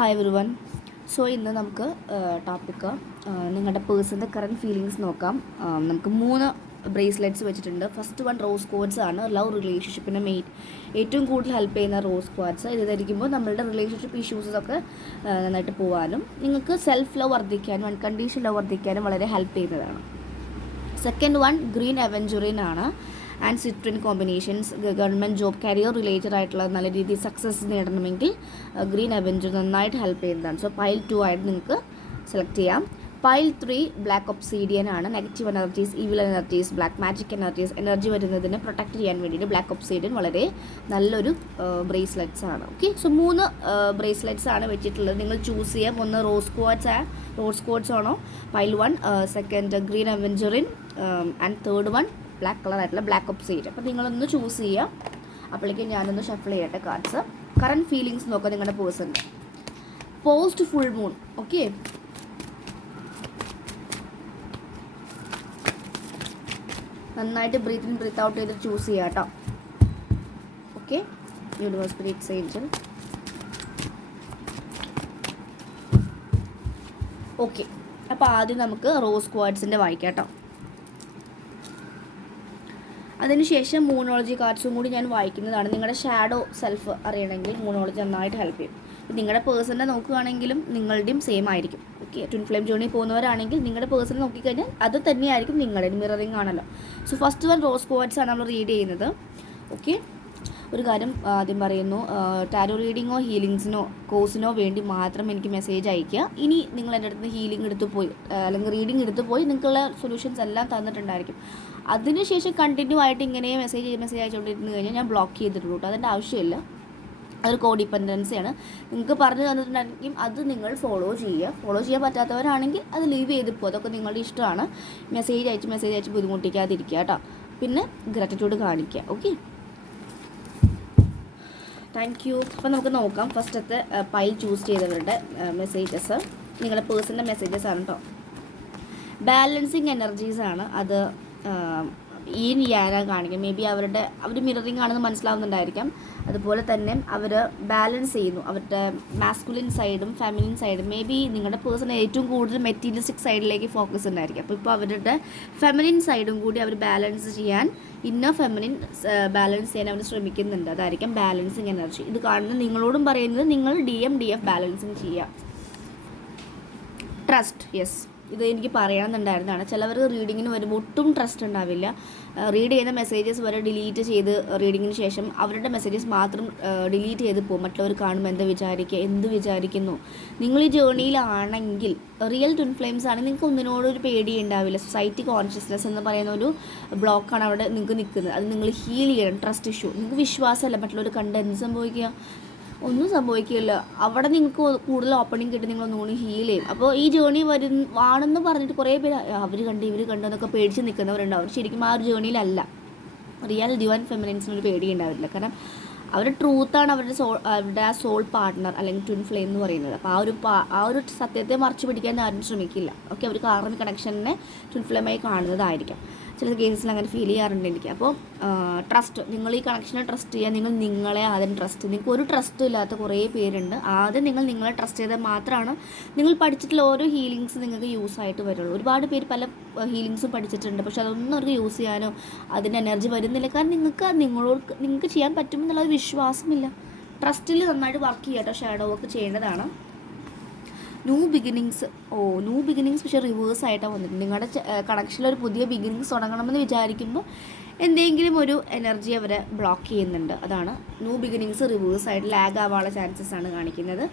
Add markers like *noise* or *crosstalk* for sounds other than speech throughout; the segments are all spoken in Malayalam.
ഹായ് വൺ സോ ഇന്ന് നമുക്ക് ടോപ്പിക്ക് നിങ്ങളുടെ പേഴ്സന്റെ കറണ്ട് ഫീലിങ്സ് നോക്കാം. നമുക്ക് മൂന്ന് ബ്രേസ്ലെറ്റ്സ് വെച്ചിട്ടുണ്ട്. ഫസ്റ്റ് വൺ റോസ് ക്വാഡ്സ് ആണ്. ലവ് റിലേഷൻഷിപ്പിനെ മെയിൻ ഏറ്റവും കൂടുതൽ ഹെൽപ്പ് ചെയ്യുന്ന റോസ് ക്വാഡ്സ് ഇത് ധരിക്കുമ്പോൾ നമ്മളുടെ റിലേഷൻഷിപ്പ് ഇഷ്യൂസൊക്കെ നന്നായിട്ട് പോകാനും നിങ്ങൾക്ക് സെൽഫ് ലവ് വർദ്ധിക്കാനും അൺകണ്ടീഷൻ ലവ് വർദ്ധിക്കാനും വളരെ ഹെൽപ്പ് ചെയ്യുന്നതാണ്. സെക്കൻഡ് വൺ ഗ്രീൻ അവഞ്ചുറിൻ ആണ്. And citrine combinations government job career related ആയിട്ടുള്ള നല്ല രീതിയിൽ സക്സസ് നേടണമെങ്കിൽ ഗ്രീൻ അവഞ്ചർ നന്നായിട്ട് ഹെൽപ്പ് ചെയ്യുന്നതാണ്. സോ പൈൽ ടു ആയിട്ട് നിങ്ങൾക്ക് സെലക്ട് ചെയ്യാം. പൈൽ ത്രീ ബ്ലാക്ക് ഒപ്സീഡിയൻ ആണ്. Negative energies evil energies black magic energies energy വരുന്നതിനെ പ്രൊട്ടക്ട് ചെയ്യാൻ വേണ്ടിയിട്ട് ബ്ലാക്ക് ഒപ്സീഡിയൻ വളരെ നല്ലൊരു ബ്രേസ്ലെറ്റ്സ് ആണ്. ഓക്കെ സോ മൂന്ന് ബ്രേസ്ലെറ്റ്സ് ആണ് വെച്ചിട്ടുള്ളത്. നിങ്ങൾ ചൂസ് ചെയ്യാം. ഒന്ന് റോസ് ക്വാഡ്സ് റോസ് ക്വാഡ്സ് ആണോ? Pile one second green aventurine and third one black colour ആയിട്ടുള്ള ബ്ലാക്ക് ഒപ്സൈഡ് അപ്പോൾ നിങ്ങളൊന്ന് ചൂസ് ചെയ്യുക അപ്പോഴേക്കും ഞാനൊന്ന് ഷഫിൾ ചെയ്യട്ടെ കാർഡ്സ് കറണ്ട് ഫീലിങ്സ് നോക്കാം നിങ്ങളുടെ പേഴ്സണിന്റെ പോസ്റ്റ് ഫുൾ മൂൺ ഓക്കെ നന്നായിട്ട് ബ്രീത്ത് ഇൻ ബ്രീത്ത് ഔട്ട് ചെയ്ത് ചൂസ് ചെയ്യാം കേട്ടോ okay universe spirits angel okay അപ്പോൾ ആദ്യം നമുക്ക് റോസ് ക്വാഡ്സിന്റെ വായിക്കാം കേട്ടോ അതിനുശേഷം മൂണോളജി കാർഡ്സും കൂടി ഞാൻ വായിക്കുന്നതാണ്. നിങ്ങളുടെ ഷാഡോ സെൽഫ് അറിയണമെങ്കിൽ മൂണോളജി നന്നായിട്ട് ഹെൽപ്പ് ചെയ്യും. നിങ്ങളുടെ പേഴ്സണിനെ നോക്കുകയാണെങ്കിലും നിങ്ങളുടെയും സെയിം ആയിരിക്കും. ഓക്കെ ട്വിൻ ഫ്ലെയിം ജേണി പോകുന്നവരാണെങ്കിൽ നിങ്ങളുടെ പേഴ്സണെ നോക്കിക്കഴിഞ്ഞാൽ അത് തന്നെയായിരിക്കും നിങ്ങളുടെ. മിററിംഗ് ആണല്ലോ. So first one rose quartz ആണ് നമ്മൾ റീഡ് ചെയ്യുന്നത്. ഓക്കെ ഒരു കാര്യം ആദ്യം പറയുന്നു. ടാരോ റീഡിങ്ങോ ഹീലിങ്സിനോ കോഴ്സിനോ വേണ്ടി മാത്രം എനിക്ക് മെസ്സേജ് അയയ്ക്കുക. ഇനി നിങ്ങൾ എന്റെ അടുത്ത് ഹീലിംഗ് എടുത്ത് പോയി അല്ലെങ്കിൽ റീഡിംഗ് എടുത്ത് പോയി നിങ്ങൾക്കുള്ള സൊല്യൂഷൻസ് എല്ലാം തന്നിട്ടുണ്ടായിരിക്കും. അതിനുശേഷം കണ്ടിന്യൂ ആയിട്ട് ഇങ്ങനെ മെസ്സേജ് മെസ്സേജ് അയച്ചുകൊണ്ടിരുന്ന് കഴിഞ്ഞാൽ ഞാൻ ബ്ലോക്ക് ചെയ്തിട്ടുള്ളൂ കേട്ടോ. അതിന്റെ ആവശ്യമില്ല. അതൊരു കോ ഡിപ്പെൻഡൻസിയാണ് നിങ്ങൾക്ക് പറഞ്ഞു തന്നിട്ടുണ്ടെങ്കിൽ അത് നിങ്ങൾ ഫോളോ ചെയ്യുക. ഫോളോ ചെയ്യാൻ പറ്റാത്തവരാണെങ്കിൽ അത് ലീവ് ചെയ്ത് പോകും അതൊക്കെ നിങ്ങളുടെ ഇഷ്ടമാണ്. മെസ്സേജ് അയച്ച് മെസ്സേജ് അയച്ച് ബുദ്ധിമുട്ടിക്കാതിരിക്കുക കേട്ടോ. പിന്നെ ഗ്രാറ്റിറ്റ്യൂഡ് കാണിക്കുക. ഓക്കെ താങ്ക് യു അപ്പോൾ നമുക്ക് നോക്കാം. ഫസ്റ്റത്തെ പൈൽ ചൂസ് ചെയ്തവരുടെ മെസ്സേജസ് നിങ്ങളുടെ പേഴ്സണൽ മെസ്സേജസ് ആണ് കേട്ടോ ബാലൻസിങ് എനർജീസ് ആണ്. അത് ഈ യാന കാണിക്കും. മേ ബി അവരുടെ അവർ മിററിങ് ആണെന്ന് മനസ്സിലാവുന്നുണ്ടായിരിക്കാം. അതുപോലെ തന്നെ അവർ ബാലൻസ് ചെയ്യുന്നു. അവരുടെ മാസ്കുലിൻ സൈഡും ഫെമിനിൻ സൈഡും മേ ബി നിങ്ങളുടെ പേഴ്സൺ ഏറ്റവും കൂടുതൽ മെറ്റീരിയലിസ്റ്റിക് സൈഡിലേക്ക് ഫോക്കസ് ഉണ്ടായിരിക്കും. അപ്പോൾ ഇപ്പോൾ അവരുടെ ഫെമിനിൻ സൈഡും കൂടി അവർ ബാലൻസ് ചെയ്യാൻ ഇന്നർ ഫെമിനിൻ ബാലൻസ് ചെയ്യാൻ അവർ ശ്രമിക്കുന്നുണ്ട്. അതായിരിക്കും ബാലൻസിങ് എനർജി ഇത് കാണുന്ന നിങ്ങളോടും പറയുന്നത് നിങ്ങൾ D M D F balancing ചെയ്യുക ട്രസ്റ്റ് യെസ് ഇത് എനിക്ക് പറയണമെന്നുണ്ടായിരുന്നതാണ്. ചിലവർ റീഡിങ്ങിന് വരുമ്പോൾ ഒട്ടും ട്രസ്റ്റ് ഉണ്ടാവില്ല. റീഡ് ചെയ്യുന്ന മെസ്സേജസ് വരെ ഡിലീറ്റ് ചെയ്ത് റീഡിങ്ങിന് ശേഷം അവരുടെ മെസ്സേജസ് മാത്രം ഡിലീറ്റ് ചെയ്ത് പോകും. മറ്റുള്ളവർ കാണുമ്പോൾ എന്താ വിചാരിക്കുക എന്ത് വിചാരിക്കുന്നു. നിങ്ങൾ ഈ ജേണിയിലാണെങ്കിൽ റിയൽ ട്വിൻ ഫ്ലെയിംസ് ആണെങ്കിൽ നിങ്ങൾക്ക് ഒന്നിനോടൊരു പേടി ഉണ്ടാവില്ല. സൊസൈറ്റി കോൺഷ്യസ്നെസ് എന്ന് പറയുന്ന ഒരു ബ്ലോക്കാണ് അവിടെ നിങ്ങൾക്ക് നിൽക്കുന്നത്. അത് നിങ്ങൾ ഹീൽ ചെയ്യണം. ട്രസ്റ്റ് ഇഷ്യൂ നിങ്ങൾക്ക് വിശ്വാസമല്ല. മറ്റുള്ളവർ കണ്ട് എന്ത് സംഭവിക്കുക? ഒന്നും സംഭവിക്കില്ല അവിടെ നിങ്ങൾക്ക് കൂടുതൽ ഓപ്പണിംഗ് കിട്ടി നിങ്ങൾ ഒന്നുകൂടി ഹീൽ ചെയ്യും. അപ്പോൾ ഈ ജേണി വരും ആണെന്ന് പറഞ്ഞിട്ട് കുറേ പേര് അവർ കണ്ട് ഇവർ കണ്ടു എന്നൊക്കെ പേടിച്ച് നിൽക്കുന്നവരുണ്ട് അവർ ശരിക്കും ആ ഒരു ജേണിയിലല്ല റിയൽ ഡിവൈൻ ഫെമിനൻസിന് ഒരു പേടി ഉണ്ടാവില്ല കാരണം അവരുടെ ട്രൂത്താണ് അവരുടെ സോൾ അവരുടെ ആ സോൾ പാർട്ട്ണർ അല്ലെങ്കിൽ ട്വിൻ ഫ്ലെയിം എന്ന് പറയുന്നത്. അപ്പോൾ ആ ഒരു ആ ഒരു സത്യത്തെ മറച്ചു പിടിക്കാൻ ആരും ശ്രമിക്കില്ല. ഓക്കെ അവർ കാർമി കണക്ഷനെ ട്വിൻ ഫ്ലെയിമായി കാണുന്നതായിരിക്കും. ചില കേസസിൽ അങ്ങനെ ഫീൽ ചെയ്യാറുണ്ട് എനിക്ക്. അപ്പോൾ ട്രസ്റ്റ് നിങ്ങൾ ഈ കണക്ഷനെ ട്രസ്റ്റ് ചെയ്യുക നിങ്ങൾ നിങ്ങളെ ആദ്യം ട്രസ്റ്റ് നിങ്ങൾക്ക് ഒരു ട്രസ്റ്റും ഇല്ലാത്ത കുറേ പേരുണ്ട്. ആദ്യം നിങ്ങൾ നിങ്ങളെ ട്രസ്റ്റ് ചെയ്താൽ മാത്രമാണ് നിങ്ങൾ പഠിച്ചിട്ടുള്ള ഓരോ ഹീലിങ്സ് നിങ്ങൾക്ക് യൂസ് ആയിട്ട് വരുള്ളൂ. ഒരുപാട് പേര് പല ഹീലിങ്സും പഠിച്ചിട്ടുണ്ട്. പക്ഷെ അതൊന്നും അവർക്ക് യൂസ് ചെയ്യാനോ അതിന് എനർജി വരുന്നില്ല. കാരണം നിങ്ങൾക്ക് നിങ്ങളോട് നിങ്ങൾക്ക് ചെയ്യാൻ പറ്റുമെന്നുള്ള വിശ്വാസമില്ല. ട്രസ്റ്റിൽ നന്നായിട്ട് വർക്ക് ചെയ്യാട്ടോ കേട്ടോ ഷാഡോ വർക്ക് ചെയ്യേണ്ടതാണ്. ന്യൂ ബിഗിനിങ്സ് ഓ ന്യൂ ബിഗിനിങ്സ് പക്ഷേ റിവേഴ്സ് ആയിട്ടാണ് വന്നിട്ടുണ്ട് നിങ്ങളുടെ കണക്ഷനിൽ ഒരു പുതിയ ബിഗിനിങ്സ് തുടങ്ങണമെന്ന് വിചാരിക്കുമ്പോൾ എന്തെങ്കിലും ഒരു എനർജി അവരെ ബ്ലോക്ക് ചെയ്യുന്നുണ്ട്. അതാണ് ന്യൂ ബിഗിനിങ്സ് റിവേഴ്സ് ആയിട്ട് ലാഗ് ആവാനുള്ള ചാൻസസ് ആണ് കാണിക്കുന്നത്.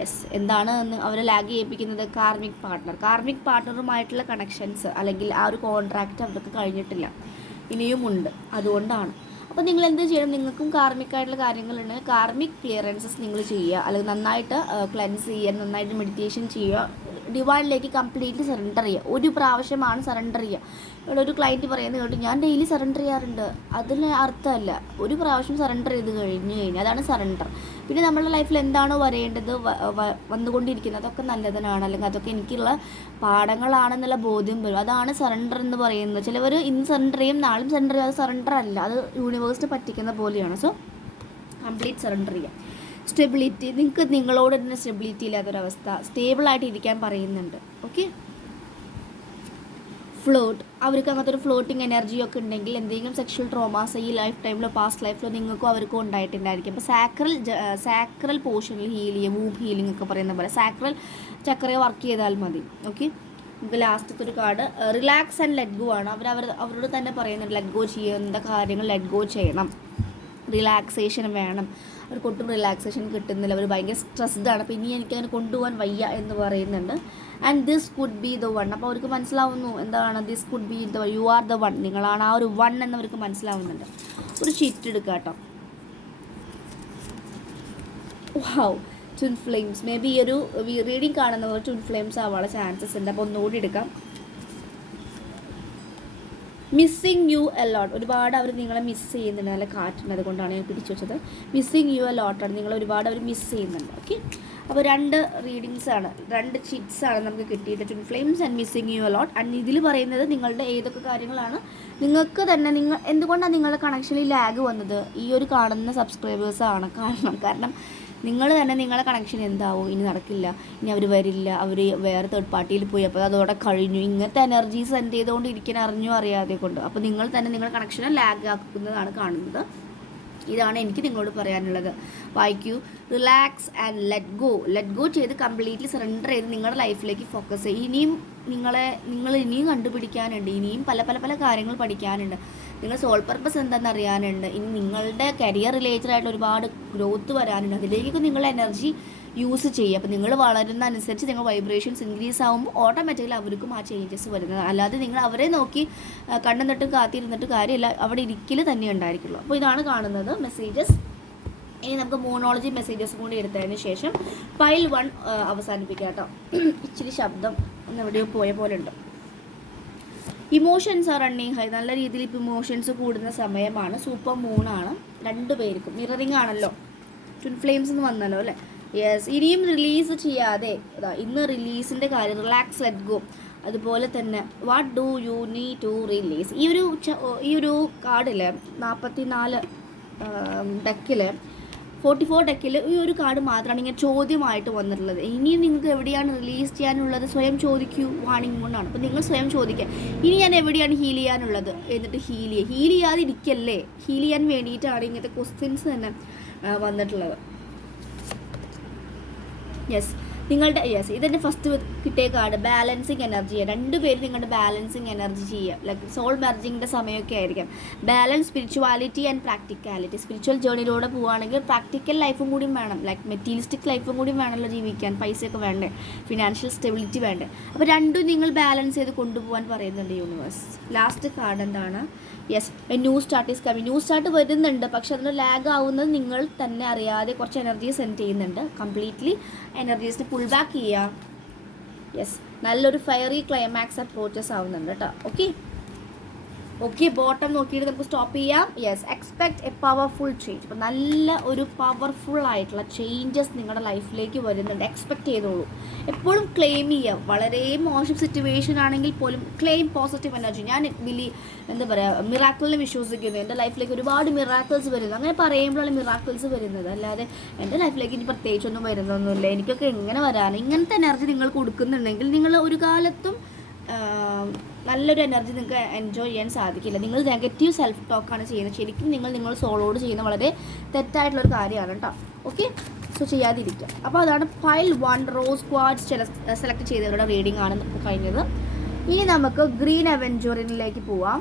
യെസ് എന്താണ് എന്ന് അവരെ ലാഗ് ചെയ്യിപ്പിക്കുന്നത്? കാർമിക് പാർട്ട്ണർ കാർമിക് പാർട്ട്ണറുമായിട്ടുള്ള കണക്ഷൻസ് അല്ലെങ്കിൽ ആ ഒരു കോൺട്രാക്റ്റ് അവർക്ക് കഴിഞ്ഞിട്ടില്ല. ഇനിയുമുണ്ട്. അതുകൊണ്ടാണ്. അപ്പോൾ നിങ്ങൾ എന്ത് ചെയ്യണം? നിങ്ങൾക്കും കാർമിക്കായിട്ടുള്ള കാര്യങ്ങളുണ്ട്. കാർമിക് ക്ലിയറൻസസ് നിങ്ങൾ ചെയ്യുക. അല്ലെങ്കിൽ നന്നായിട്ട് ക്ലൻസ് ചെയ്യുക നന്നായിട്ട് മെഡിറ്റേഷൻ ചെയ്യുക. ഡിവൈനിലേക്ക് കംപ്ലീറ്റ്ലി സറണ്ടർ ചെയ്യുക. ഒരു പ്രാവശ്യമാണ് സറണ്ടർ ചെയ്യുക. ഇവിടെ ഒരു ക്ലയന്റ് പറയുന്നത് കേട്ടു. ഞാൻ ഡെയിലി സറണ്ടർ ചെയ്യാറുണ്ട്. അതിന് അർത്ഥമല്ല. ഒരു പ്രാവശ്യം സറണ്ടർ ചെയ്ത് കഴിഞ്ഞ് കഴിഞ്ഞാൽ അതാണ് സറണ്ടർ. പിന്നെ നമ്മുടെ ലൈഫിൽ എന്താണോ വരേണ്ടത് വന്നുകൊണ്ടിരിക്കുന്നത് അതൊക്കെ നല്ലതിനാണ്. അല്ലെങ്കിൽ അതൊക്കെ എനിക്കുള്ള പാഠങ്ങളാണെന്നുള്ള ബോധ്യം വരും. അതാണ് സറണ്ടർ എന്ന് പറയുന്നത്. ചിലവർ ഇന്ന് സറണ്ടർ ചെയ്യും നാളും സറണ്ടർ ചെയ്യും. അത് സറണ്ടർ അല്ല. അത് യൂണിവേഴ്സിനെ പറ്റിക്കുന്ന പോലെയാണ്. സോ കംപ്ലീറ്റ് സറണ്ടർ ചെയ്യാം. സ്റ്റെബിലിറ്റി നിങ്ങൾക്ക് നിങ്ങളോട് തന്നെ സ്റ്റെബിലിറ്റി ഇല്ലാത്തൊരവസ്ഥ. സ്റ്റേബിളായിട്ട് ഇരിക്കാൻ പറയുന്നുണ്ട്. ഓക്കെ ഫ്ലോട്ട് അവർക്ക് അങ്ങനത്തെ ഒരു ഫ്ലോട്ടിങ് എനർജിയൊക്കെ ഉണ്ടെങ്കിൽ എന്തെങ്കിലും സെക്ഷൽ ട്രോമാസ് ഈ ലൈഫ് ടൈമിലോ പാസ്റ്റ് ലൈഫിലോ നിങ്ങൾക്കും അവർക്കും ഉണ്ടായിട്ടുണ്ടായിരിക്കും. അപ്പോൾ സാക്രൽ സാക്രൽ പോർഷനിൽ ഹീൽ ചെയ്യുക വൂബ് ഹീലിംഗ് ഒക്കെ പറയുന്ന പോലെ. സാക്രൽ ചക്രയെ വർക്ക് ചെയ്താൽ മതി. ഓക്കെ നമുക്ക് ലാസ്റ്റത്തെ ഒരു card relax and let go ആണ്. അവർ അവർ അവരോട് തന്നെ പറയുന്നുണ്ട് ലെറ്റ് ഗോ ചെയ്യുന്ന കാര്യങ്ങൾ? ലെറ്റ് ഗോ ചെയ്യണം. റിലാക്സേഷൻ വേണം. അവർക്കൊട്ടും റിലാക്സേഷൻ കിട്ടുന്നില്ല. അവർ ഭയങ്കര സ്ട്രെസ്ഡാണ് അപ്പോൾ ഇനി എനിക്കങ്ങനെ കൊണ്ടുപോകാൻ വയ്യ എന്ന് പറയുന്നുണ്ട്. And this could be the one അപ്പോൾ അവർക്ക് മനസ്സിലാവുന്നു എന്താണ് this could be the you are the one നിങ്ങളാണ് ആ ഒരു വൺ എന്നവർക്ക് മനസ്സിലാവുന്നുണ്ട്. ഒരു ഷീറ്റ് എടുക്കുക കേട്ടോ. Wow twin flames maybe ഈ ഒരു റീഡിങ് കാണുന്നവർ ട്വിൻ ഫ്ലെയിംസ് ആവാനുള്ള ചാൻസസ് ഉണ്ട്. അപ്പോൾ ഒന്നുകൂടി എടുക്കാം. മിസ്സിങ് യു എ ലോട്ട് ഒരുപാട് അവർ നിങ്ങളെ മിസ് ചെയ്യുന്നുണ്ട്. നല്ല കാറ്റുണ്ട്. അതുകൊണ്ടാണ് ഞാൻ പിടിച്ചു വെച്ചത്. മിസ്സിങ് യു എ ലോട്ടാണ് നിങ്ങൾ ഒരുപാട് അവർ മിസ് ചെയ്യുന്നുണ്ട്. ഓക്കെ അപ്പോൾ രണ്ട് റീഡിങ്സ് ആണ്. രണ്ട് ചിറ്റ്സ് ആണ് നമുക്ക് കിട്ടിയിട്ടുണ്ട് flames and missing you a lot and ഇതിൽ പറയുന്നത് നിങ്ങളുടെ ഏതൊക്കെ കാര്യങ്ങളാണ്? നിങ്ങൾക്ക് തന്നെ നിങ്ങൾ എന്തുകൊണ്ടാണ് നിങ്ങളുടെ കണക്ഷനിൽ ലാഗ് വന്നത്? ഈ ഒരു കാണുന്ന സബ്സ്ക്രൈബേഴ്സ് ആണ് കാരണം. കാരണം നിങ്ങൾ തന്നെ നിങ്ങളുടെ കണക്ഷൻ എന്താവും? ഇനി നടക്കില്ല. ഇനി അവർ വരില്ല. അവർ വേറെ തേർഡ് പാർട്ടിയിൽ പോയി. അപ്പോൾ അതോടെ കഴിഞ്ഞു. ഇങ്ങനത്തെ എനർജി സെൻഡ് ചെയ്തുകൊണ്ട് ഇരിക്കാൻ അറിഞ്ഞു അറിയാതെ കൊണ്ട് അപ്പോൾ നിങ്ങൾ തന്നെ നിങ്ങളുടെ കണക്ഷനെ ലാഗ് ആക്കുന്നതാണ് കാണുന്നത്. ഇതാണ് എനിക്ക് നിങ്ങളോട് പറയാനുള്ളത്. വായിക്കൂ. Relax and let go let go ചെയ്ത് കംപ്ലീറ്റ്ലി സറണ്ടർ ചെയ്ത് നിങ്ങളുടെ ലൈഫിലേക്ക് ഫോക്കസ് ചെയ്യുക ഇനിയും നിങ്ങളെ നിങ്ങൾ ഇനിയും കണ്ടുപിടിക്കാനുണ്ട്. ഇനിയും പല പല പല കാര്യങ്ങൾ പഠിക്കാനുണ്ട്. നിങ്ങൾ സോൾ പർപ്പസ് എന്താണെന്ന് അറിയാനുണ്ട്. ഇനി നിങ്ങളുടെ കരിയർ റിലേറ്റഡ് ആയിട്ട് ഒരുപാട് ഗ്രോത്ത് വരാനുണ്ട്. അതിലേക്കൊക്കെ നിങ്ങൾ എനർജി യൂസ് ചെയ്യുക. അപ്പോൾ നിങ്ങൾ വളരുന്ന അനുസരിച്ച് നിങ്ങൾ വൈബ്രേഷൻസ് ഇൻക്രീസ് ആകുമ്പോൾ ഓട്ടോമാറ്റിക്കലി അവർക്കും ആ ചേഞ്ചസ് വരുന്നത്. അല്ലാതെ നിങ്ങൾ അവരെ നോക്കി കണ്ടെന്നിട്ട് കാത്തിരുന്നിട്ട് കാര്യമില്ല. അവിടെ ഇരിക്കൽ തന്നെ ഉണ്ടായിരിക്കുള്ളൂ. അപ്പോൾ ഇതാണ് കാണുന്നത് മെസ്സേജസ് ഇനി നമുക്ക് മോണോളജി മെസ്സേജസ് കൂടി എടുത്തതിന് ശേഷം ഫയൽ വൺ അവസാനിപ്പിക്കാം കേട്ടോ. *clears throat* ഇച്ചിരി ശബ്ദം ഒന്ന് എവിടെയോ പോയ പോലെ ഉണ്ട്. ഇമോഷൻസ് ആ റണ്ണിങ് ഹൈ നല്ല രീതിയിൽ ഇപ്പോൾ ഇമോഷൻസ് കൂടുന്ന സമയമാണ്. സൂപ്പർ മൂണാണ് രണ്ടു പേർക്കും. മിററിങ് ആണല്ലോ. ട്വിൻ ഫ്ലെയിംസ് എന്ന് വന്നല്ലോ അല്ലേ? യെസ് ഇനിയും റിലീസ് ചെയ്യാതെ. ഇന്ന് റിലീസിന്റെ കാര്യം. റിലാക്സ് ലെറ്റ് ഗോ അതുപോലെ തന്നെ what do you need to release ഈ ഒരു ഈ ഒരു കാർഡിൽ നാൽപ്പത്തി നാല് ഡെക്കിൽ ഫോർട്ടി ഫോർ ഡെക്കിൽ ഈ ഒരു കാർഡ് മാത്രമാണ് ഇങ്ങനെ ചോദ്യമായിട്ട് വന്നിട്ടുള്ളത്. ഇനിയും നിങ്ങൾക്ക് എവിടെയാണ് റിലീസ് ചെയ്യാനുള്ളത്? സ്വയം ചോദിക്കൂ വാണിംഗ് കൊണ്ടാണ്. അപ്പോൾ നിങ്ങൾ സ്വയം ചോദിക്കുക. ഇനി ഞാൻ എവിടെയാണ് ഹീൽ ചെയ്യാനുള്ളത്? എന്നിട്ട് ഹീൽ ചെയ്യുക. ഹീൽ ചെയ്യാതിരിക്കല്ലേ? ഹീൽ ചെയ്യാൻ വേണ്ടിയിട്ടാണ് ഇങ്ങനത്തെ ക്വസ്റ്റ്യൻസ് തന്നെ വന്നിട്ടുള്ളത്. യെസ് നിങ്ങളുടെ യെസ് ഇതെന്റെ ഫസ്റ്റ് കിട്ടിയ കാർഡ് ബാലൻസിങ് എനർജി രണ്ട് പേര് നിങ്ങളുടെ ബാലൻസിങ് എനർജി ചെയ്യുക. ലൈക്ക് സോൾ മെർജിങ്ങിന്റെ സമയമൊക്കെ ആയിരിക്കും. Balance spirituality and practicality spiritual ജേണിയിലൂടെ പോവുകയാണെങ്കിൽ പ്രാക്ടിക്കൽ ലൈഫും കൂടി വേണം. ലൈക്ക് മെറ്റീരിയലിസ്റ്റിക് ലൈഫും കൂടി വേണമല്ലോ ജീവിക്കാൻ. പൈസയൊക്കെ വേണ്ടേ. ഫിനാൻഷ്യൽ സ്റ്റെബിലിറ്റി വേണ്ടേ. അപ്പോൾ രണ്ടും നിങ്ങൾ ബാലൻസ് ചെയ്ത് കൊണ്ടുപോകാൻ പറയുന്നുണ്ട് യൂണിവേഴ്സ് ലാസ്റ്റ് കാർഡ് എന്താണ്? Yes new start is coming new start വരുന്നുണ്ട്. പക്ഷെ അതിന് ലാഗ് ആവുന്നത് നിങ്ങൾ തന്നെ അറിയാതെ കുറച്ച് എനർജി സെൻഡ് ചെയ്യുന്നുണ്ട്. കംപ്ലീറ്റ്ലി എനർജീസിന് പുൾ ബാക്ക് ചെയ്യുക യെസ് നല്ലൊരു ഫയറി ക്ലൈമാക്സ് അപ്രോച്ചസ് ആവുന്നുണ്ട് കേട്ടോ ഓക്കെ ഓക്കെ ബോട്ടം നോക്കിയിട്ട് നമുക്ക് സ്റ്റോപ്പ് ചെയ്യാം. Yes expect a powerful change അപ്പോൾ നല്ല ഒരു പവർഫുൾ ആയിട്ടുള്ള ചേഞ്ചസ് നിങ്ങളുടെ ലൈഫിലേക്ക് വരുന്നുണ്ട്. എക്സ്പെക്ട് ചെയ്തോളൂ. എപ്പോഴും ക്ലെയിം ചെയ്യാം. വളരെ മോശം സിറ്റുവേഷൻ ആണെങ്കിൽ പോലും ക്ലെയിം പോസിറ്റീവ് എനർജി ഞാൻ ബിലി എന്താ പറയുക മിറാക്കിളിനെ വിശ്വസിക്കുന്നു. എന്റെ ലൈഫിലേക്ക് ഒരുപാട് മിറാക്കിൾസ് വരുന്നു. അങ്ങനെ പറയുമ്പോഴാണ് മിറാക്കിൾസ് വരുന്നത്. അല്ലാതെ എന്റെ ലൈഫിലേക്ക് ഇനി പ്രത്യേകിച്ചൊന്നും വരുന്നൊന്നുമില്ല. എനിക്കൊക്കെ എങ്ങനെ വരാൻ ഇങ്ങനത്തെ എനർജി നിങ്ങൾ കൊടുക്കുന്നുണ്ടെങ്കിൽ നിങ്ങൾ ഒരു കാലത്തും നല്ലൊരു എനർജി നിങ്ങൾക്ക് എൻജോയ് ചെയ്യാൻ സാധിക്കില്ല. നിങ്ങൾ നെഗറ്റീവ് സെൽഫ് ടോക്കാണ് ചെയ്യുന്നത്. ശരിക്കും നിങ്ങൾ നിങ്ങൾ സോളോഡ് ചെയ്യുന്ന വളരെ തെറ്റായിട്ടുള്ളൊരു കാര്യമാണ് കേട്ടോ. ഓക്കെ സോ ചെയ്യാതിരിക്കുക. അപ്പോൾ അതാണ് pile one rose quartz select ചെയ്തവരുടെ റീഡിംഗ് ആണ് കഴിഞ്ഞത്. ഇനി നമുക്ക് ഗ്രീൻ അവഞ്ചോറിനിലേക്ക് പോവാം.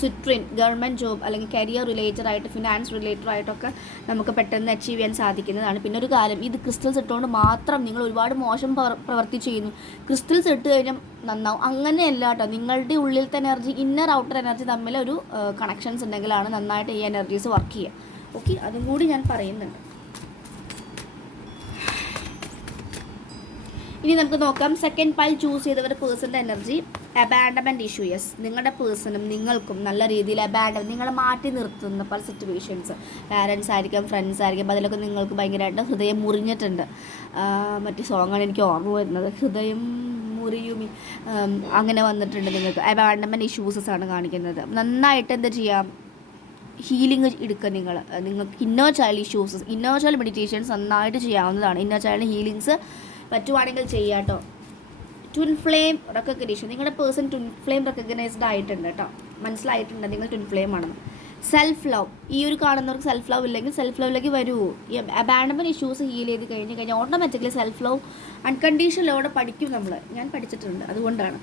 സിട്രിൻ ഗവൺമെന്റ് ജോബ് അല്ലെങ്കിൽ കരിയർ റിലേറ്റഡ് ആയിട്ട് ഫിനാൻസ് റിലേറ്റഡ് ആയിട്ടൊക്കെ നമുക്ക് പെട്ടെന്ന് അച്ചീവ് ചെയ്യാൻ സാധിക്കുന്നതാണ്. പിന്നെ ഒരു കാലം ഇത് ക്രിസ്റ്റൽസ് ഇട്ടുകൊണ്ട് മാത്രം നിങ്ങൾ ഒരുപാട് മോശം പ്രവൃത്തി ചെയ്യുന്നു. ക്രിസ്റ്റൽസ് ഇട്ട് കഴിഞ്ഞാൽ നന്നാവും. അങ്ങനെയല്ല കേട്ടോ. നിങ്ങളുടെ ഉള്ളിലത്തെ എനർജി ഇന്നർ ഔട്ടർ എനർജി തമ്മിൽ ഒരു കണക്ഷൻസ് ഉണ്ടെങ്കിലാണ് നന്നായിട്ട് ഈ എനർജീസ് വർക്ക് ചെയ്യുക. ഓക്കെ അതും കൂടി ഞാൻ പറയുന്നുണ്ട്. ഇനി നമുക്ക് നോക്കാം. സെക്കൻഡ് പൈൽ ചൂസ് ചെയ്തവർ പേഴ്സന്റെ എനർജി അബാൻഡമെന്റ് ഇഷ്യൂ യെസ് നിങ്ങളുടെ പേഴ്സണും നിങ്ങൾക്കും നല്ല രീതിയിൽ അബാൻഡം നിങ്ങളെ മാറ്റി നിർത്തുന്ന പല സിറ്റുവേഷൻസ് പാരൻസ് ആയിരിക്കാം ഫ്രണ്ട്സ് ആയിരിക്കാം അതിലൊക്കെ നിങ്ങൾക്ക് ഭയങ്കരമായിട്ട് ഹൃദയം മുറിഞ്ഞിട്ടുണ്ട്. മറ്റ് സോങ്ങാണ് എനിക്ക് ഓർമ്മ വരുന്നത്. ഹൃദയം മുറിയുമി അങ്ങനെ വന്നിട്ടുണ്ട് നിങ്ങൾക്ക്. അബാൻഡമെന്റ് ഇഷ്യൂസസ് ആണ് കാണിക്കുന്നത്. നന്നായിട്ട് എന്താ ചെയ്യാം? ഹീലിംഗ് എടുക്കുക നിങ്ങൾ. നിങ്ങൾക്ക് inner child issues inner child meditations നന്നായിട്ട് ചെയ്യാവുന്നതാണ്. ഇന്നർ ചൈൽഡ് ഹീലിങ്സ് പറ്റുവാണെങ്കിൽ ചെയ്യാം കേട്ടോ ട്വിൻ ഫ്ലെയിം റെക്കഗ്നീഷൻ നിങ്ങളുടെ പേഴ്സൺ ട്വിൻ ഫ്ലെയിം റെക്കഗ്നൈസ്ഡ് ആയിട്ടുണ്ട് കേട്ടോ മനസ്സിലായിട്ടുണ്ട്? നിങ്ങൾ ട്വിൻ ഫ്ലെയിം ആണെന്ന്. സെൽഫ് ലവ് ഈ ഒരു കാണുന്നവർക്ക് സെൽഫ് ലവ് ഇല്ലെങ്കിൽ സെൽഫ് ലവിലേക്ക് വരുമോ ഈ അബാൻഡമൻ ഇഷ്യൂസ് ഹീൽ ചെയ്ത് കഴിഞ്ഞ് കഴിഞ്ഞാൽ ഓട്ടോമാറ്റിക്കലി സെൽഫ് ലവ് അൺകണ്ടീഷൻ ലോടെ പഠിക്കും നമ്മൾ ഞാൻ പഠിച്ചിട്ടുണ്ട്. അതുകൊണ്ടാണ്.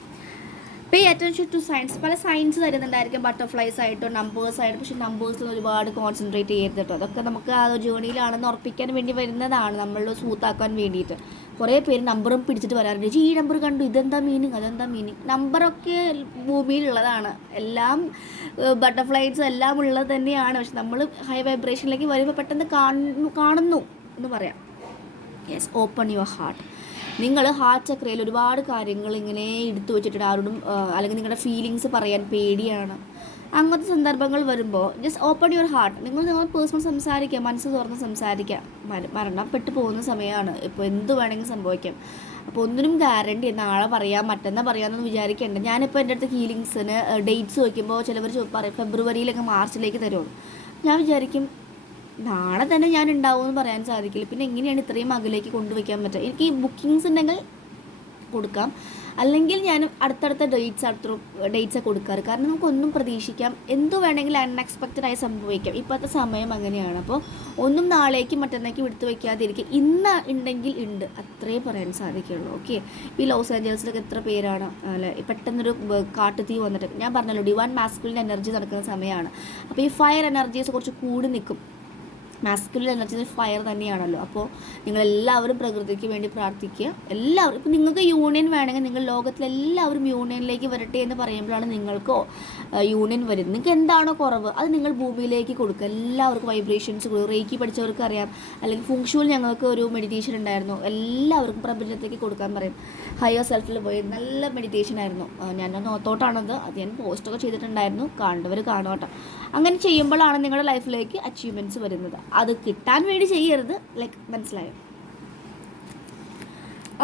പേ അറ്റൻഷൻ ടു സയൻസ് പല സയൻസ് തരുന്നുണ്ടായിരിക്കും. ബട്ടർഫ്ലൈസ് ആയിട്ടോ നമ്പേഴ്സ് ആയിട്ടോ. പക്ഷേ നമ്പേഴ്സിൽ ഒരുപാട് കോൺസെൻട്രേറ്റ് ചെയ്യരുത് കേട്ടോ അതൊക്കെ നമുക്ക് ആ ജേണിയിലാണെന്ന് ഉറപ്പിക്കാൻ വേണ്ടി വരുന്നതാണ്. നമ്മൾ സൂത്താക്കാൻ വേണ്ടിയിട്ട്. കുറേ പേര് നമ്പറും പിടിച്ചിട്ട് വരാറുണ്ട്. "ചേച്ചി, ഈ നമ്പർ കണ്ടു ഇതെന്താ മീനിങ് അതെന്താ മീനിങ് നമ്പറൊക്കെ ഭൂമിയിലുള്ളതാണ്. എല്ലാം ബട്ടർഫ്ലൈസ് എല്ലാം ഉള്ളത് തന്നെയാണ്. പക്ഷെ നമ്മൾ ഹൈ വൈബ്രേഷനിലേക്ക് വരുമ്പോൾ പെട്ടെന്ന് കാണുന്നു കാണുന്നു എന്ന് പറയാം. യെസ് ഓപ്പൺ യുവർ ഹാർട്ട് നിങ്ങൾ ഹാർട്ട് ചക്രയിൽ ഒരുപാട് കാര്യങ്ങൾ ഇങ്ങനെ എടുത്തു വെച്ചിട്ടുണ്ട്. ആരോടും അല്ലെങ്കിൽ നിങ്ങളുടെ ഫീലിങ്സ് പറയാൻ പേടിയാണ്. അങ്ങനത്തെ സന്ദർഭങ്ങൾ വരുമ്പോൾ ജസ്റ്റ് ഓപ്പൺ യുവർ ഹാർട്ട് നിങ്ങൾ നിങ്ങൾ പേഴ്സണൽ സംസാരിക്കുക മനസ്സ് തുറന്ന് സംസാരിക്കുക. മര മരണപ്പെട്ടു പോകുന്ന സമയമാണ്. ഇപ്പോൾ എന്ത് വേണമെങ്കിലും സംഭവിക്കാം. അപ്പോൾ ഒന്നിനും ഗ്യാരണ്ടി നാളെ പറയാം മറ്റന്നാ പറയാമെന്നൊന്നും വിചാരിക്കേണ്ട. ഞാനിപ്പോൾ എന്റെ അടുത്ത് ഹീലിങ്സിന് ഡേറ്റ്സ് വയ്ക്കുമ്പോൾ ചിലവർ പറയും ഫെബ്രുവരിയിലൊക്കെ മാർച്ചിലേക്ക് തരുള്ളൂ. ഞാൻ വിചാരിക്കും നാളെ തന്നെ ഞാൻ ഉണ്ടാവും എന്ന് പറയാൻ സാധിക്കില്ല. പിന്നെ എങ്ങനെയാണ് ഇത്രയും അകലേക്ക് കൊണ്ടുവയ്ക്കാൻ പറ്റുക? എനിക്ക് ബുക്കിങ്സ് ഉണ്ടെങ്കിൽ കൊടുക്കാം. അല്ലെങ്കിൽ ഞാൻ അടുത്തടുത്ത ഡേറ്റ്സ് അടുത്ത ഡേറ്റ്സ് കൊടുക്കാറ്. കാരണം നമുക്കൊന്നും പ്രതീക്ഷിക്കാം. എന്തു വേണമെങ്കിലും അൺഎക്സ്പെക്റ്റഡ് ആയി സംഭവിക്കാം. ഇപ്പോഴത്തെ സമയം അങ്ങനെയാണ്. അപ്പോൾ ഒന്നും നാളേക്ക് മറ്റന്നേക്ക് എടുത്തു വയ്ക്കാതിരിക്കുക ഇന്ന് ഉണ്ടെങ്കിൽ ഉണ്ട്. അത്രേ പറയാൻ സാധിക്കുള്ളൂ. ഓക്കെ? ഈ ലോസ് ഏഞ്ചൽസിലൊക്കെ എത്ര പേരാണ്? അല്ലെ പെട്ടെന്നൊരു കാട്ടു കാട്ടുതീ വന്നിട്ട്. ഞാൻ പറഞ്ഞല്ലോ ഡിവാൻ മാസ്കുലിൻ എനർജി നടക്കുന്ന സമയമാണ്. അപ്പോൾ ഈ ഫയർ എനർജീസ് കുറച്ച് കൂടി നിൽക്കും. മാസ്കുലിൻ എനർജി ഫയർ തന്നെയാണല്ലോ. അപ്പോൾ നിങ്ങളെല്ലാവരും പ്രകൃതിക്ക് വേണ്ടി പ്രാർത്ഥിക്കുക. എല്ലാവരും ഇപ്പം നിങ്ങൾക്ക് യൂണിയൻ വേണമെങ്കിൽ നിങ്ങൾ ലോകത്തിലെല്ലാവരും യൂണിയനിലേക്ക് വരട്ടെ എന്ന് പറയുമ്പോഴാണ് നിങ്ങൾക്കോ യൂണിയൻ വരുന്നത്. നിങ്ങൾക്ക് എന്താണോ കുറവ് അത് നിങ്ങൾ ഭൂമിയിലേക്ക് കൊടുക്കുക. എല്ലാവർക്കും വൈബ്രേഷൻസ് കൊടുക്കുക. റേക്കി പഠിച്ചവർക്ക് അറിയാം. അല്ലെങ്കിൽ ഫുങ്ഷുവിൽ ഞങ്ങൾക്ക് ഒരു മെഡിറ്റേഷൻ ഉണ്ടായിരുന്നു. എല്ലാവർക്കും പ്രപഞ്ചത്തേക്ക് കൊടുക്കാൻ പറയും. ഹയർ സെൽഫിൽ പോയി നല്ല മെഡിറ്റേഷൻ ആയിരുന്നു. ഞാൻ നോത്തോട്ടാണത് അത് ഞാൻ പോസ്റ്റൊക്കെ ചെയ്തിട്ടുണ്ടായിരുന്നു. കാണേണ്ടവർ കാണുക അങ്ങനെ ചെയ്യുമ്പോഴാണ് നിങ്ങളുടെ ലൈഫിലേക്ക് അച്ചീവ്മെന്റ്സ് വരുന്നത്. അത് കിട്ടാൻ വേണ്ടി ചെയ്യരുത്. ലൈക്ക് മനസ്സിലായോ?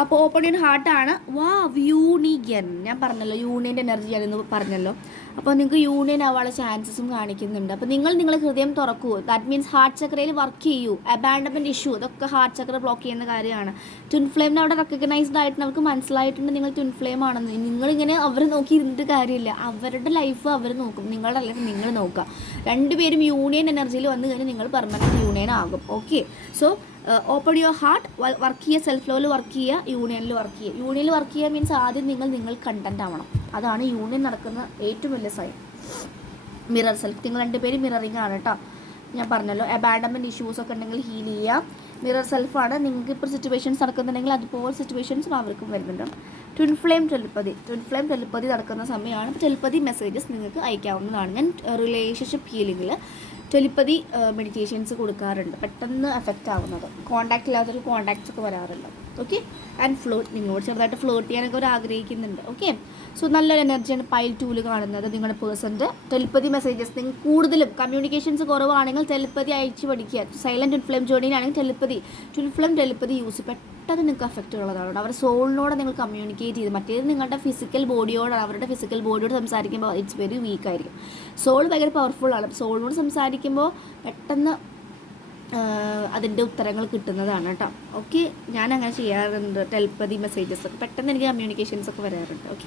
അപ്പോൾ ഓപ്പൺ ഇൻ ഹാർട്ടാണ് വാ യൂണിയൻ. ഞാൻ പറഞ്ഞല്ലോ യൂണിയന്റെ എനർജിയാണ് എന്ന് പറഞ്ഞല്ലോ. അപ്പോൾ നിങ്ങൾക്ക് യൂണിയൻ ആവാനുള്ള ചാൻസസും കാണിക്കുന്നുണ്ട്. അപ്പോൾ നിങ്ങൾ നിങ്ങളെ ഹൃദയം തുറക്കൂ. ദാറ്റ് മീൻസ് ഹാർട്ട് ചക്രയിൽ വർക്ക് ചെയ്യൂ. അബാൻഡമെന്റ് ഇഷ്യൂ അതൊക്കെ ഹാർട്ട് ചക്ര ബ്ലോക്ക് ചെയ്യുന്ന കാര്യമാണ്. ട്വിൻ ഫ്ലെയിമിന് അവിടെ റെക്കഗ്നൈസ്ഡ് ആയിട്ട് നമുക്ക് മനസ്സിലായിട്ടുണ്ട് നിങ്ങൾ ട്വിൻ ഫ്ലെയിം ആണെന്ന്. നിങ്ങളിങ്ങനെ അവരെ നോക്കി ഇരുന്നിട്ട് കാര്യമില്ല. അവരുടെ ലൈഫ് അവർ നോക്കും. നിങ്ങളുടെ ലൈഫ് നിങ്ങൾ നോക്കുക. രണ്ടുപേരും യൂണിയൻ എനർജിയിൽ വന്നു കഴിഞ്ഞാൽ നിങ്ങൾ പെർമനന്റ് യൂണിയൻ ആകും. Okay so open your heart work ചെയ്യുക സെൽഫ് ലോയിൽ വർക്ക് ചെയ്യുക യൂണിയനിൽ വർക്ക് ചെയ്യുക. യൂണിയനിൽ വർക്ക് ചെയ്യുക മീൻസ് ആദ്യം നിങ്ങൾ നിങ്ങൾ കണ്ടന്റ് ആവണം. അതാണ് യൂണിയൻ നടക്കുന്ന ഏറ്റവും വലിയ സൈൻ. മിറർ സെൽഫ് നിങ്ങൾ രണ്ടുപേരും മിററിങ് ആണ് കേട്ടോ ഞാൻ പറഞ്ഞല്ലോ അബാൻഡമെന്റ് ഇഷ്യൂസ് ഒക്കെ ഉണ്ടെങ്കിൽ ഹീൽ ചെയ്യുക. മിറർ സെൽഫാണ് നിങ്ങൾക്ക് ഇപ്പോൾ സിറ്റുവേഷൻസ് നടക്കുന്നുണ്ടെങ്കിൽ അതുപോലെ സിറ്റുവേഷൻസും അവർക്കും വരുന്നുണ്ട്. Twin flame telepathy twin flame telepathy നടക്കുന്ന സമയമാണ്. ടെലിപ്പതി മെസ്സേജസ് നിങ്ങൾക്ക് അയക്കാവുന്നതാണ്. ഞാൻ റിലേഷൻഷിപ്പ് ഹീലിങ്ങിൽ ടെലിപ്പതി മെഡിറ്റേഷൻസ് കൊടുക്കാറുണ്ട്. പെട്ടെന്ന് എഫക്റ്റ് ആവുന്നത്. കോൺടാക്റ്റ് ഇല്ലാത്തൊരു കോണ്ടാക്ട്സ് ഒക്കെ വരാറുണ്ട്. ഓക്കെ ആൻഡ് ഫ്ലോട്ട് നിങ്ങളോട് ചെറുതായിട്ട് ഫ്ലോട്ട് ചെയ്യാനൊക്കെ ഒരു ആഗ്രഹിക്കുന്നുണ്ട്. ഓക്കെ സോ നല്ലൊരു എനർജിയാണ് പൈൽ ടൂൽ കാണുന്നത് നിങ്ങളുടെ പേഴ്സന്റെ ടെലിപ്പതി മെസ്സേജസ് നിങ്ങൾ കൂടുതലും കമ്മ്യൂണിക്കേഷൻസ് കുറവാണെങ്കിൽ ടെലിപ്പതി അയച്ച് പഠിക്കുക. സൈലന്റ് ഇൻഫ്ലം ജോണിയിലാണെങ്കിൽ telepathy. Twin flame telepathy use പെട്ടെന്ന് നിങ്ങൾക്ക് എഫക്റ്റ് ഉള്ളതാണ് അവരുടെ സോളിനോട് നിങ്ങൾ കമ്മ്യൂണിക്കേറ്റ് ചെയ്ത് മറ്റേത് നിങ്ങളുടെ ഫിസിക്കൽ ബോഡിയോടാണ് അവരുടെ ഫിസിക്കൽ ബോഡിയോട് സംസാരിക്കുമ്പോൾ ഇറ്റ്സ് വെരി വീക്ക് ആയിരിക്കും. സോൾ ഭയങ്കര പവർഫുൾ ആണ്. സോളിനോട് സംസാരിക്കുമ്പോൾ പെട്ടെന്ന് അതിന്റെ ഉത്തരങ്ങൾ കിട്ടുന്നതാണ് കേട്ടോ. ഓക്കെ ഞാൻ അങ്ങനെ ചെയ്യാറുണ്ട്. ടെൽപ്പതി മെസ്സേജസ് ഒക്കെ. പെട്ടെന്ന് എനിക്ക് കമ്മ്യൂണിക്കേഷൻസ് ഒക്കെ വരാറുണ്ട്. Okay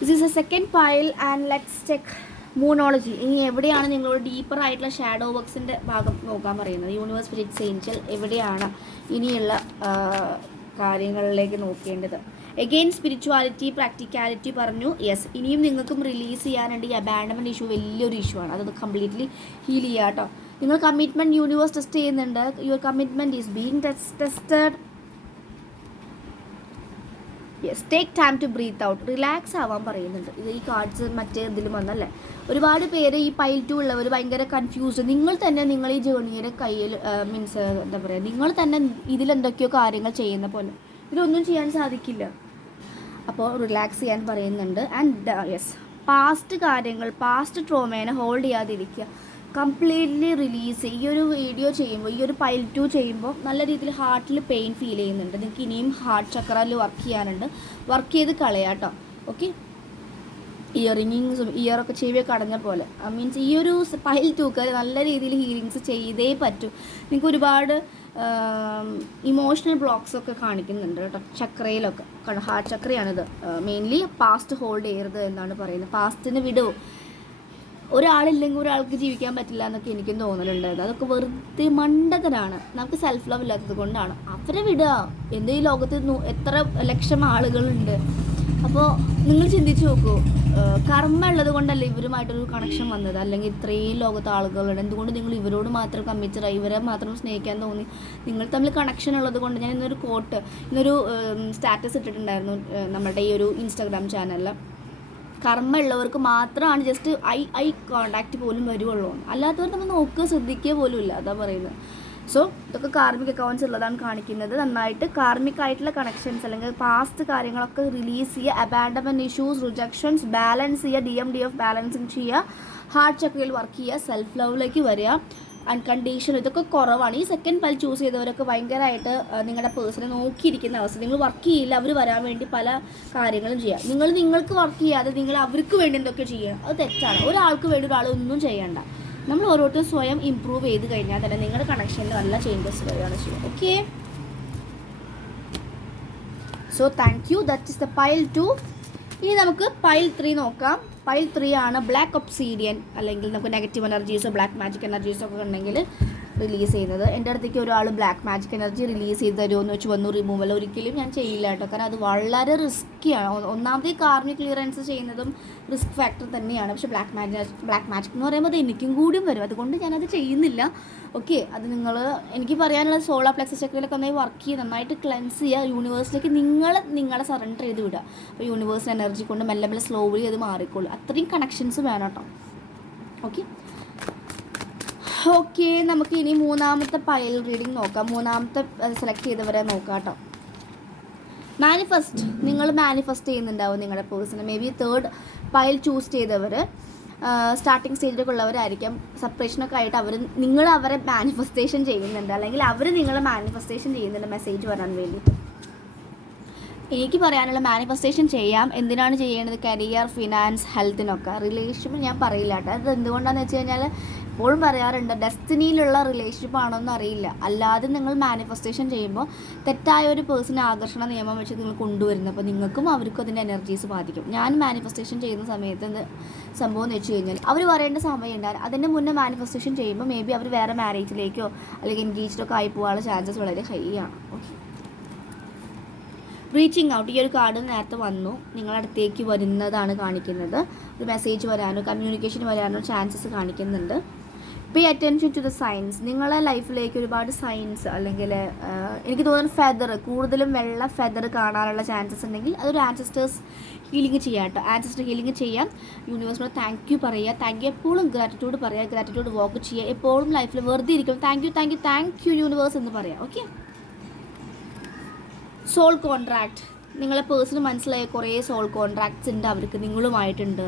this is a second pile and let's check moonology ഇനി എവിടെയാണ് നിങ്ങളോട് ഡീപ്പർ ആയിട്ടുള്ള ഷാഡോ വർക്സിന്റെ ഭാഗം നോക്കാൻ പറയുന്നത്? യൂണിവേഴ്സ് സ്പിരിറ്റ്സ് ഏഞ്ചൽ എവിടെയാണ് ഇനിയുള്ള കാര്യങ്ങളിലേക്ക് നോക്കേണ്ടത്? എഗെയിൻ സ്പിരിച്വാലിറ്റി പ്രാക്ടിക്കാലിറ്റി പറഞ്ഞു. യെസ് ഇനിയും നിങ്ങൾക്കും റിലീസ് ചെയ്യാനുണ്ട് ഈ അബാൻഡമെന്റ് ഇഷ്യൂ വലിയൊരു ഇഷ്യൂ ആണ്. അതൊന്ന് കംപ്ലീറ്റ്ലി ഹീൽ ചെയ്യുക കേട്ടോ നിങ്ങൾ കമ്മിറ്റ്മെന്റ് യൂണിവേഴ്സ് ടെസ്റ്റ് ചെയ്യുന്നുണ്ട്. Your commitment is being tested yes take time to breathe out relax ആവാൻ പറയുന്നുണ്ട്. ഇത് ഈ കാർഡ്സ് മറ്റേ ഇതിലും വന്നല്ലേ? ഒരുപാട് പേര് ഈ പൈൽ ടു ഉള്ളവർ ഭയങ്കര കൺഫ്യൂസ്ഡ് നിങ്ങൾ തന്നെ നിങ്ങൾ ഈ ജേണിയുടെ കയ്യിൽ മീൻസ് എന്താ പറയുക നിങ്ങൾ തന്നെ ഇതിലെന്തൊക്കെയോ കാര്യങ്ങൾ ചെയ്യുന്ന പോലെ. ഇതൊന്നും ചെയ്യാൻ സാധിക്കില്ല. അപ്പോൾ റിലാക്സ് ചെയ്യാൻ പറയുന്നുണ്ട്. ആൻഡ് യെസ് പാസ്റ്റ് കാര്യങ്ങൾ പാസ്റ്റ് ട്രോമേനെ ഹോൾഡ് ചെയ്യാതിരിക്കുക. കംപ്ലീറ്റ്ലി റിലീസ് ഈ ഒരു വീഡിയോ ചെയ്യുമ്പോൾ ഈ ഒരു പൈൽ ടു ചെയ്യുമ്പോൾ നല്ല രീതിയിൽ ഹാർട്ടിൽ പെയിൻ ഫീൽ ചെയ്യുന്നുണ്ട്. നിങ്ങൾക്ക് ഇനിയും ഹാർട്ട് ചക്രയിൽ വർക്ക് ചെയ്യാനുണ്ട്. വർക്ക് ചെയ്ത് കളയാട്ടോ ഓക്കെ ഇയറിങ്ങിങ്സും ഇയറൊക്കെ ചെവിയൊക്കെ അടഞ്ഞ പോലെ. മീൻസ് ഈ ഒരു പൈൽ തൂക്കൽ നല്ല രീതിയിൽ ഹീലിങ്സ് ചെയ്തേ പറ്റൂ. നിങ്ങൾക്ക് ഒരുപാട് ഇമോഷണൽ ബ്ലോക്സ് ഒക്കെ കാണിക്കുന്നുണ്ട് കേട്ടോ ചക്രയിലൊക്കെ. ഹാർട്ട് ചക്രയാണിത് മെയിൻലി പാസ്റ്റ് ഹോൾഡ് ചെയ്യരുത് എന്നാണ് പറയുന്നത്. പാസ്റ്റിന് വിടും. ഒരാളില്ലെങ്കിൽ ഒരാൾക്ക് ജീവിക്കാൻ പറ്റില്ല എന്നൊക്കെ എനിക്കും തോന്നലുണ്ടായിരുന്നു. അതൊക്കെ വെറുതെ മണ്ടത്തരാണ്. നമുക്ക് സെൽഫ് ലവ് ഇല്ലാത്തത് കൊണ്ടാണ്. അവരെ വിടുക. എന്റെ ഈ ലോകത്ത് എത്ര ലക്ഷം ആളുകളുണ്ട്. അപ്പോൾ നിങ്ങൾ ചിന്തിച്ച് നോക്കൂ. കർമ്മ ഉള്ളത് കൊണ്ടല്ല ഇവരുമായിട്ടൊരു കണക്ഷൻ വന്നത്? അല്ലെങ്കിൽ ഇത്രയും ലോകത്ത് ആളുകളുണ്ട്. എന്തുകൊണ്ട് നിങ്ങൾ ഇവരോട് മാത്രം കമ്മിച്ചറ ഇവരെ മാത്രം സ്നേഹിക്കാൻ തോന്നി? നിങ്ങൾ തമ്മിൽ കണക്ഷൻ ഉള്ളത് കൊണ്ട് ഞാൻ ഇന്നൊരു കോട്ട് ഇന്നൊരു സ്റ്റാറ്റസ് ഇട്ടിട്ടുണ്ടായിരുന്നു നമ്മുടെ ഈ ഒരു ഇൻസ്റ്റാഗ്രാം ചാനലിൽ കർമ്മ ഉള്ളവർക്ക് മാത്രമാണ് ജസ്റ്റ് ഐ ഐ കോണ്ടാക്റ്റ് പോലും വരുവുള്ളൂ. അല്ലാത്തവർ നമ്മൾ നോക്കുക ശ്രദ്ധിക്കുക പോലും ഇല്ല. അതാ പറയുന്നത്. സോ ഇതൊക്കെ കാർമിക് അക്കൗണ്ട്സ് ഉള്ളതാണ് കാണിക്കുന്നത്. നന്നായിട്ട് കാർമിക് ആയിട്ടുള്ള കണക്ഷൻസ് അല്ലെങ്കിൽ പാസ്റ്റ് കാര്യങ്ങളൊക്കെ റിലീസ് ചെയ്യുക അബാൻഡമെന്റ് ഇഷ്യൂസ് റിജക്ഷൻസ് ബാലൻസ് ചെയ്യുക D M D F balancing ചെയ്യുക ഹാർട്ട് ചക്രയിൽ വർക്ക് ചെയ്യുക സെൽഫ് ലവിലേക്ക് വരിക. അൺകണ്ടീഷൻ ഇതൊക്കെ കുറവാണ്. ഈ സെക്കൻഡ് പൽ ചൂസ് ചെയ്തവരൊക്കെ ഭയങ്കരമായിട്ട് നിങ്ങളുടെ പേഴ്സണെ നോക്കിയിരിക്കുന്ന അവസ്ഥ. നിങ്ങൾ വർക്ക് ചെയ്യില്ല അവർ വരാൻ വേണ്ടി പല കാര്യങ്ങളും ചെയ്യാം. നിങ്ങൾ നിങ്ങൾക്ക് വർക്ക് ചെയ്യാതെ നിങ്ങൾ അവർക്ക് വേണ്ടി എന്തൊക്കെ ചെയ്യണം? അത് തെറ്റാണ്. ഒരാൾക്ക് വേണ്ടി ഒരാൾ ഒന്നും ചെയ്യണ്ട. നമ്മൾ ഓരോരുത്തരും സ്വയം ഇമ്പ്രൂവ് ചെയ്ത് കഴിഞ്ഞാൽ തന്നെ നിങ്ങളുടെ കണക്ഷനിൽ നല്ല ചേഞ്ചസ് വരികയാണ് ചെയ്യുക. Okay so thank you that is the pile two ഇനി നമുക്ക് പൈൽ ത്രീ നോക്കാം. പൈൽ ത്രീ ആണ് ബ്ലാക്ക് ഒപ്സീഡിയൻ അല്ലെങ്കിൽ നമുക്ക് നെഗറ്റീവ് എനർജീസോ ബ്ലാക്ക് മാജിക് എനർജീസോ ഒക്കെ ഉണ്ടെങ്കിൽ റിലീസ് ചെയ്യുന്നത്. എന്റെ അടുത്തേക്ക് ഒരാൾ ബ്ലാക്ക് മാജിക് എനർജി റിലീസ് ചെയ്ത് തരുമോ എന്ന് വെച്ച് വന്നു റിമൂവൽ ഒരിക്കലും ഞാൻ ചെയ്യില്ല കേട്ടോ. കാരണം അത് വളരെ റിസ്ക്കിയാണ് ഒന്നാമത് കാർമി കാർമിക് ക്ലിയറൻസ് ചെയ്യുന്നതും റിസ്ക് ഫാക്ടർ തന്നെയാണ്. പക്ഷേ ബ്ലാക്ക് മാജിക് ബ്ലാക്ക് മാജിക് എന്ന് പറയുമ്പോൾ അത് എനിക്കും കൂടിയും വരും. അതുകൊണ്ട് ഞാനത് ചെയ്യുന്നില്ല. ഓക്കെ അത് നിങ്ങൾ എനിക്ക് പറയാനുള്ള സോളാർ പ്ലക്സ് ചക്രയിലൊക്കെ നന്നായി വർക്ക് ചെയ്യുക നന്നായിട്ട് ക്ലെൻസ് ചെയ്യുക. യൂണിവേഴ്സിലേക്ക് നിങ്ങൾ നിങ്ങളെ സറണ്ടർ ചെയ്ത് വിടുക. അപ്പോൾ യൂണിവേഴ്സ് എനർജി കൊണ്ട് മെല്ലെ മെല്ലെ സ്ലോലി അത് മാറിക്കോളൂ. അത്രയും കണക്ഷൻസ് വേണം കേട്ടോ. ഓക്കെ ഓക്കെ നമുക്ക് ഇനി മൂന്നാമത്തെ പയൽ റീഡിംഗ് നോക്കാം. മൂന്നാമത്തെ സെലക്ട് ചെയ്തവരെ നോക്കാം കേട്ടോ മാനിഫെസ്റ്റ് നിങ്ങൾ മാനിഫെസ്റ്റ് ചെയ്യുന്നുണ്ടാവും നിങ്ങളുടെ personal maybe third pile choose ചെയ്തവർ സ്റ്റാർട്ടിങ് സ്റ്റേജിലൊക്കെ ഉള്ളവരായിരിക്കാം. സെപ്പറേഷനൊക്കെ ആയിട്ട് അവർ നിങ്ങൾ അവരെ മാനിഫെസ്റ്റേഷൻ ചെയ്യുന്നുണ്ട്. അല്ലെങ്കിൽ അവർ നിങ്ങളെ മാനിഫെസ്റ്റേഷൻ ചെയ്യുന്നുണ്ട് മെസ്സേജ് വരാൻ വേണ്ടിയിട്ട് എനിക്ക് പറയാനുള്ള മാനിഫെസ്റ്റേഷൻ ചെയ്യാം. എന്തിനാണ് ചെയ്യേണ്ടത്? കരിയർ ഫിനാൻസ് ഹെൽത്തിനൊക്കെ റിലേഷൻ ഞാൻ പറയില്ല കേട്ടോ അത് എന്തുകൊണ്ടാണെന്ന് വെച്ച് കഴിഞ്ഞാൽ എപ്പോഴും പറയാറുണ്ട് ഡെസ്റ്റിനിയിലുള്ള റിലേഷൻഷിപ്പ് ആണോന്ന് അറിയില്ല. അല്ലാതെ നിങ്ങൾ മാനിഫെസ്റ്റേഷൻ ചെയ്യുമ്പോൾ തെറ്റായ ഒരു പേഴ്സണെ ആകർഷണ നിയമം വെച്ച് നിങ്ങൾ കൊണ്ടുവരുന്നത്. അപ്പോൾ നിങ്ങൾക്കും അവർക്കും അതിന്റെ എനർജീസ് ബാധിക്കും. ഞാൻ മാനിഫെസ്റ്റേഷൻ ചെയ്യുന്ന സമയത്ത് എന്ത് സംഭവം എന്ന് വെച്ച് കഴിഞ്ഞാൽ അവർ പറയേണ്ട സമയം ഉണ്ടാകും അതിന്റെ മുന്നേ മാനിഫെസ്റ്റേഷൻ ചെയ്യുമ്പോൾ മേ ബി അവർ വേറെ മാരേജിലേക്കോ അല്ലെങ്കിൽ എൻഗേജ്ഡൊക്കെ ആയി പോകാനുള്ള ചാൻസസ് വളരെ ഹൈ ആണ് റീച്ചിങ് ഔട്ട്. ഈ ഒരു കാർഡ് നേരത്തെ വന്നു. നിങ്ങളടുത്തേക്ക് വരുന്നതാണ് കാണിക്കുന്നത്. ഒരു മെസ്സേജ് വരാനോ കമ്മ്യൂണിക്കേഷൻ വരാനോ ചാൻസസ് കാണിക്കുന്നുണ്ട്. Pay attention to the signs നിങ്ങളെ ലൈഫിലേക്ക് ഒരുപാട് സയൻസ് അല്ലെങ്കിൽ എനിക്ക് തോന്നുന്നു ഫെദർ കൂടുതലും വെള്ള ഫെദർ കാണാനുള്ള ചാൻസസ് ഉണ്ടെങ്കിൽ അതൊരു ആൻസിസ്റ്റേഴ്സ് ഹീലിംഗ് ചെയ്യാം കേട്ടോ ആൻസിസ്റ്റർ ഹീലിംഗ് ചെയ്യാം. യൂണിവേഴ്സിനോട് താങ്ക് യു പറയുക. താങ്ക് യു എപ്പോഴും ഗ്രാറ്റിറ്റ്യൂഡ് പറയുക. ഗ്രാറ്റിറ്റ്യൂഡ് വോക്ക് ചെയ്യുക. എപ്പോഴും ലൈഫിൽ വെറുതെ ഇരിക്കും. Thank you thank you thank you universe എന്ന് പറയാം. ഓക്കെ സോൾ കോൺട്രാക്ട് നിങ്ങളെ പേഴ്സണൽ മനസ്സിലായ കുറേ സോൾ കോൺട്രാക്ട്സ് ഉണ്ട് അവർക്ക്. നിങ്ങളുമായിട്ടുണ്ട്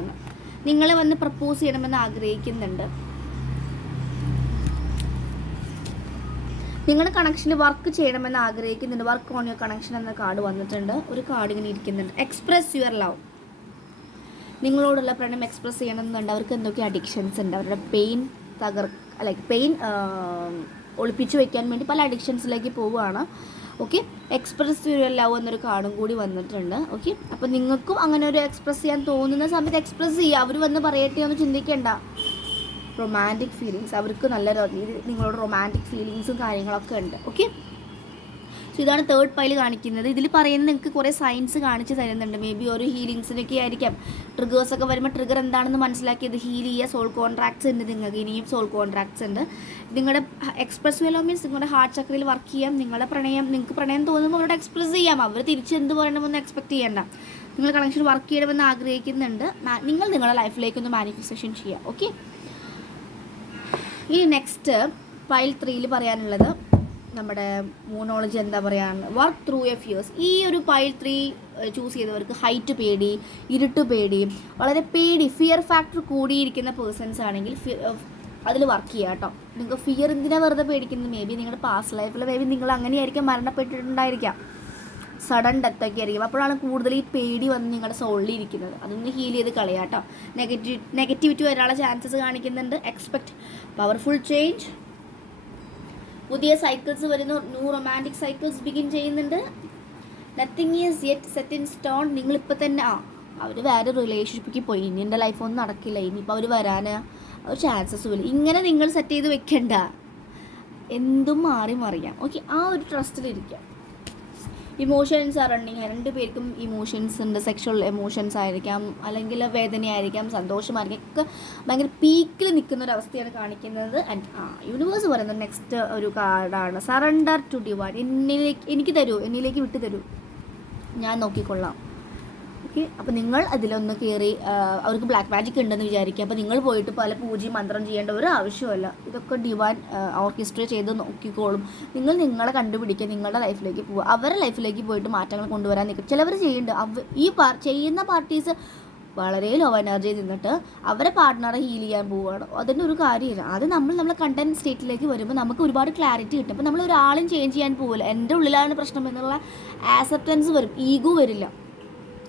നിങ്ങളെ വന്ന് പ്രപ്പോസ് ചെയ്യണമെന്ന് ആഗ്രഹിക്കുന്നുണ്ട്. നിങ്ങളുടെ കണക്ഷനിൽ വർക്ക് ചെയ്യണമെന്ന് ആഗ്രഹിക്കുന്നുണ്ട് വർക്ക് ഓൺ യുവർ കണക്ഷൻ എന്ന കാർഡ് വന്നിട്ടുണ്ട്. ഒരു കാർഡ് ഇങ്ങനെ ഇരിക്കുന്നുണ്ട്. എക്സ്പ്രസ് യുവർ ലവ് നിങ്ങളോടുള്ള പ്രണയം എക്സ്പ്രസ് ചെയ്യണമെന്നുണ്ട്. അവർക്ക് എന്തൊക്കെ അഡിക്ഷൻസ് ഉണ്ട്? അവരുടെ പെയിൻ തകർ ലൈക്ക് പെയിൻ ഒളിപ്പിച്ചു വയ്ക്കാൻ വേണ്ടി പല അഡിക്ഷൻസിലേക്ക് പോവുകയാണ്. ഓക്കെ എക്സ്പ്രസ് യുവർ ലവ് എന്നൊരു കാർഡും കൂടി വന്നിട്ടുണ്ട്. ഓക്കെ അപ്പോൾ നിങ്ങൾക്കും അങ്ങനെ ഒരു എക്സ്പ്രസ് ചെയ്യാൻ തോന്നുന്ന സമയത്ത് എക്സ്പ്രസ് ചെയ്യുക അവർ വന്ന് പറയട്ടെ എന്ന് ചിന്തിക്കേണ്ട. റൊമാന്റിക് ഫീലിങ്സ് അവർക്ക് നല്ല രീതിയിൽ നിങ്ങളോട് റൊമാന്റിക് ഫീലിങ്സും കാര്യങ്ങളൊക്കെ ഉണ്ട്. ഓക്കെ സോ ഇതാണ് തേർഡ് പൈൽ കാണിക്കുന്നത്. ഇതിൽ പറയുന്നത് നിങ്ങൾക്ക് കുറേ സയൻസ് കാണിച്ച് തരുന്നുണ്ട്. മേ ബി ഓരോ ഹീലിങ്സിനൊക്കെ ആയിരിക്കാം. ട്രിഗേഴ്സ് ഒക്കെ വരുമ്പോൾ ട്രിഗർ എന്താണെന്ന് മനസ്സിലാക്കിയത് ഹീൽ ചെയ്യുക. സോൾ കോൺട്രാക്ട്സ് ഉണ്ട് നിങ്ങൾക്ക്. ഇനിയും സോൾ കോൺട്രാക്ട്സ് ഉണ്ട്. നിങ്ങളുടെ എക്സ്പ്രസ് വെലോ മീൻസ് നിങ്ങളുടെ ഹാർട്ട് ചക്രയിൽ വർക്ക് ചെയ്യാം. നിങ്ങളുടെ പ്രണയം നിങ്ങൾക്ക് പ്രണയം തോന്നുമ്പോൾ അവരോട് എക്സ്പ്രസ് ചെയ്യാം. അവർ തിരിച്ച് എന്ത് പറയണമെന്ന് എക്സ്പെക്ട് ചെയ്യണ്ട. നിങ്ങൾ കണക്ഷൻ വർക്ക് ചെയ്യണമെന്ന് ആഗ്രഹിക്കുന്നുണ്ട്. നിങ്ങൾ നിങ്ങളുടെ ലൈഫിലേക്കൊന്ന് മാനിഫെസ്റ്റേഷൻ ചെയ്യുക. ഓക്കെ ഇനി നെക്സ്റ്റ് ഫയൽ ത്രീയിൽ പറയാനുള്ളത് നമ്മുടെ മൂണോളജി എന്താ പറയുക വർക്ക് ത്രൂ എ ഫിയേഴ്സ് ഈ ഒരു ഫയൽ ത്രീ ചൂസ് ചെയ്തവർക്ക് ഹൈറ്റ് പേടി ഇരുട്ട് പേടി വളരെ പേടി ഫിയർ ഫാക്ടർ കൂടിയിരിക്കുന്ന പേഴ്സൺസ് ആണെങ്കിൽ അതിൽ വർക്ക് ചെയ്യുക കേട്ടോ നിങ്ങൾക്ക് ഫിയർ എന്തിനാ വെറുതെ പേടിക്കുന്നത്? മേ ബി നിങ്ങളുടെ പാസ്റ്റ് ലൈഫിൽ മേ ബി നിങ്ങൾ അങ്ങനെയായിരിക്കും മരണപ്പെട്ടിട്ടുണ്ടായിരിക്കാം. സഡൻ ഡെത്തൊക്കെ ആയിരിക്കും. അപ്പോഴാണ് കൂടുതൽ ഈ പേടി വന്ന് നിങ്ങളുടെ സോളിൽ ഇരിക്കുന്നത്. അതൊന്ന് ഹീൽ ചെയ്ത് കളയാട്ടോ നെഗറ്റീവ് നെഗറ്റിവിറ്റി വരാനുള്ള ചാൻസസ് കാണിക്കുന്നുണ്ട്. എക്സ്പെക്ട് പവർഫുൾ ചേഞ്ച് പുതിയ സൈക്കിൾസ് വരുന്നു. ന്യൂ റൊമാന്റിക് സൈക്കിൾസ് ബിഗിൻ ചെയ്യുന്നുണ്ട്. Nothing is yet set in stone നിങ്ങളിപ്പോൾ തന്നെ ആ അവർ വേറെ റിലേഷൻഷിപ്പിലേക്ക് പോയി. ഇനി എന്റെ ലൈഫൊന്നും നടക്കില്ല. ഇനിയിപ്പോൾ അവർ വരാൻ ഒരു ചാൻസസ് ഇല്ല. ഇങ്ങനെ നിങ്ങൾ സെറ്റ് ചെയ്ത് വെക്കണ്ട. എന്തും മാറി മറിയാം. ഓക്കെ ആ ഒരു ട്രസ്റ്റിലിരിക്കാം ഇമോഷൻസ് ആർ റണ്ണിങ് രണ്ട് പേർക്കും ഇമോഷൻസ് ഉണ്ട്. സെക്ഷൽ എമോഷൻസ് ആയിരിക്കാം അല്ലെങ്കിൽ വേദനയായിരിക്കാം സന്തോഷമായിരിക്കാം. ഒക്കെ ഭയങ്കര പീക്കിൽ നിൽക്കുന്ന ഒരു അവസ്ഥയാണ് കാണിക്കുന്നത്. ആൻഡ് ആ യൂണിവേഴ്സ് പറയുന്നത് നെക്സ്റ്റ് ഒരു കാർഡാണ്. സറണ്ടർ ടു ഡിവൈൻ എന്നിലേക്ക് എനിക്ക് തരൂ. എന്നിലേക്ക് വിട്ടു തരൂ ഞാൻ നോക്കിക്കൊള്ളാം. ഓക്കെ അപ്പോൾ നിങ്ങൾ അതിലൊന്ന് കയറി അവർക്ക് ബ്ലാക്ക് മാജിക് ഉണ്ടെന്ന് വിചാരിക്കുക. അപ്പോൾ നിങ്ങൾ പോയിട്ട് പല പൂജയും മന്ത്രം ചെയ്യേണ്ട ഒരു ആവശ്യമല്ല. ഇതൊക്കെ ഡിവാൻ ഓർക്കിസ്ട്ര ചെയ്ത് നോക്കിക്കോളും. നിങ്ങൾ നിങ്ങളെ കണ്ടുപിടിക്കുക നിങ്ങളുടെ ലൈഫിലേക്ക് പോവുക. അവരുടെ ലൈഫിലേക്ക് പോയിട്ട് മാറ്റങ്ങൾ കൊണ്ടുവരാൻ നിൽക്കും. ചിലവർ ചെയ്യുന്നുണ്ട്. ഈ ചെയ്യുന്ന പാർട്ടീസ് വളരെ ലോ എനർജി നിന്നിട്ട് അവരെ പാർട്ട്ണറെ ഹീൽ ചെയ്യാൻ പോവുകയാണ്. അതിന്റെ ഒരു കാര്യമില്ല. അത് നമ്മൾ നമ്മളെ കണ്ടന്റ് സ്റ്റേറ്റിലേക്ക് വരുമ്പോൾ നമുക്ക് ഒരുപാട് ക്ലാരിറ്റി കിട്ടും. അപ്പോൾ നമ്മൾ ഒരാളും ചേഞ്ച് ചെയ്യാൻ പോവില്ല. എന്റെ ഉള്ളിലാണ് പ്രശ്നം എന്നുള്ള ആക്സെപ്റ്റൻസ് വരും. ഈഗോ വരില്ല.